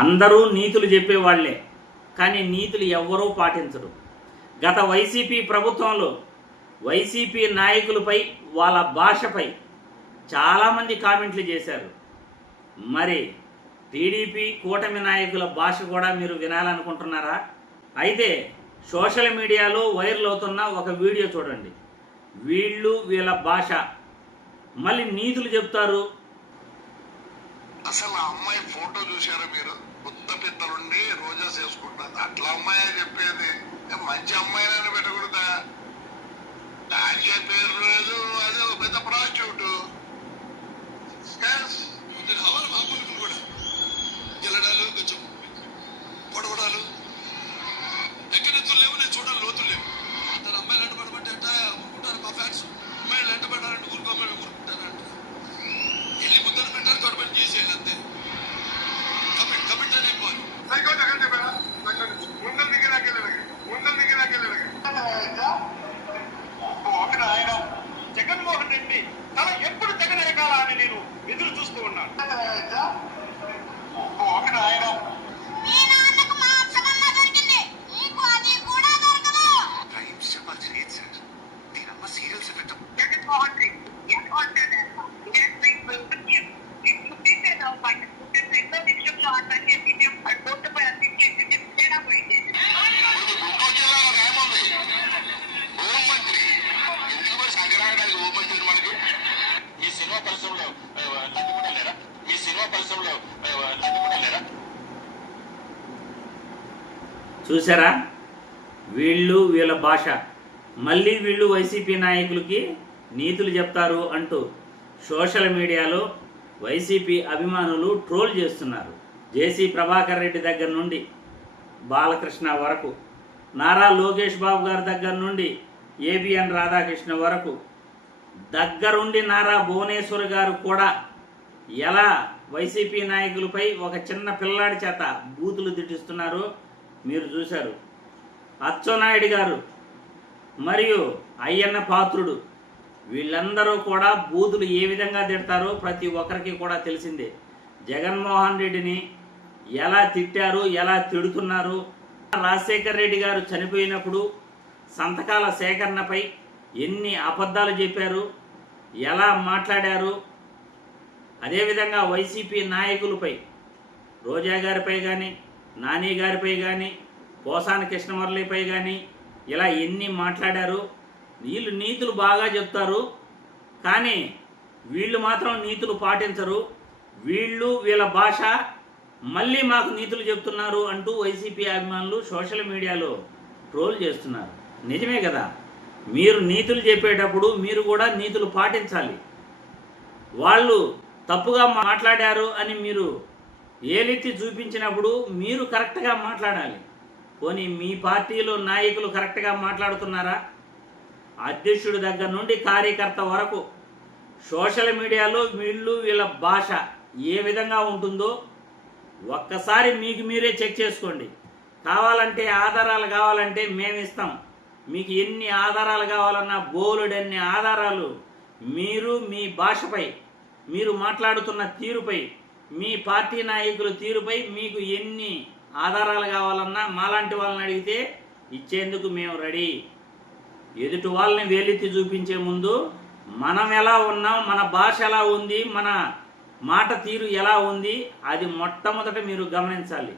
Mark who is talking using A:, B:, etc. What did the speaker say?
A: అందరూ నీతులు చెప్పేవాళ్ళే కానీ నీతులు ఎవ్వరూ పాటించరు. గత వైసీపీ ప్రభుత్వంలో వైసీపీ నాయకులపై వాళ్ళ భాషపై చాలామంది కామెంట్లు చేశారు. మరి టీడీపీ కూటమి నాయకుల భాష కూడా మీరు వినాలనుకుంటున్నారా? అయితే సోషల్ మీడియాలో వైరల్ అవుతున్న ఒక వీడియో చూడండి. వీళ్ళు వీళ్ళ భాష. మళ్ళీ నీతులు చెప్తారు
B: అసలు ఆ అమ్మాయి ఫోటో చూసారా మీరు? కొత్త పిత్తలుండి రోజా చేసుకుంటుంది అట్లా అమ్మాయి చెప్పేది. మంచి అమ్మాయిలని పెట్టకూడదా? దానికే పేరు దిగి ఆయన
C: జగన్మోహన్ రెడ్డి తన ఎప్పుడు జగన్ ఎరగాల అని నేను ఎదురు చూస్తూ ఉన్నాను
B: ఆయన
D: మీ నాన్నకు
B: సంక్రాంతి మనకి
E: మీ సినిమా పరిశ్రమలో లబ్ధి కూడా లేరా మీ సినిమా పరిశ్రమలో లబ్ధి కూడా లేరా
A: చూసారా వీళ్ళు వీళ్ళ భాష. మళ్ళీ వీళ్ళు వైసీపీ నాయకులకి నీతులు చెప్తారు అంటూ సోషల్ మీడియాలో వైసీపీ అభిమానులు ట్రోల్ చేస్తున్నారు. జేసీ ప్రభాకర్ రెడ్డి దగ్గర నుండి బాలకృష్ణ వరకు నారా లోకేష్ బాబు గారి దగ్గర నుండి ఏబిఎన్ రాధాకృష్ణ వరకు దగ్గరుండి నారా భువనేశ్వర్ గారు కూడా ఎలా వైసీపీ నాయకులపై ఒక చిన్న పిల్లాడి చేత బూతులు తిట్టిస్తున్నారో మీరు చూశారు. అచ్చెన్నాయుడు గారు మరియు అయ్యన్న పాత్రుడు వీళ్ళందరూ కూడా బూతులు ఏ విధంగా తిడతారో ప్రతి ఒక్కరికి కూడా తెలిసిందే. జగన్మోహన్ రెడ్డిని ఎలా తిట్టారు ఎలా తిడుతున్నారు? రాజశేఖర్ రెడ్డి గారు చనిపోయినప్పుడు సంతకాల సేకరణపై ఎన్ని అబద్ధాలు చెప్పారు ఎలా మాట్లాడారు. అదేవిధంగా వైసీపీ నాయకులపై రోజా గారిపై కానీ నాని గారిపై కానీ పోసాని కృష్ణమురళిపై కానీ ఇలా ఎన్ని మాట్లాడారు. వీళ్ళు నీతులు బాగా చెప్తారు కానీ వీళ్ళు మాత్రం నీతులు పాటించరు. వీళ్ళు వీళ్ళ భాష మళ్ళీ మాకు నీతులు చెప్తున్నారు అంటూ వైసీపీ అభిమానులు సోషల్ మీడియాలో ట్రోల్ చేస్తున్నారు. నిజమే కదా? మీరు నీతులు చెప్పేటప్పుడు మీరు కూడా నీతులు పాటించాలి. వాళ్ళు తప్పుగా మాట్లాడారు అని మీరు ఏలెత్తి చూపించినప్పుడు మీరు కరెక్ట్గా మాట్లాడాలి. పోనీ మీ పార్టీలో నాయకులు కరెక్ట్గా మాట్లాడుతున్నారా? అధ్యక్షుడి దగ్గర నుండి కార్యకర్త వరకు సోషల్ మీడియాలో వీళ్ళు వీళ్ళ భాష ఏ విధంగా ఉంటుందో ఒక్కసారి మీకు మీరే చెక్ చేసుకోండి. కావాలంటే ఆధారాలు కావాలంటే మేము ఇస్తాం మీకు ఎన్ని ఆధారాలు కావాలన్నా బోలుడన్ని ఆధారాలు మీరు మీ భాషపై మీరు మాట్లాడుతున్న తీరుపై మీ పార్టీ నాయకుల తీరుపై మీకు ఎన్ని ఆధారాలు కావాలన్నా మాలాంటి వాళ్ళని అడిగితే ఇచ్చేందుకు మేము రెడీ. ఎదుటి వాళ్ళని వేలెత్తి చూపించే ముందు మనం ఎలా ఉన్నాం మన భాష ఎలా ఉంది మన మాట తీరు ఎలా ఉంది అది మొట్టమొదట మీరు గమనించాలి.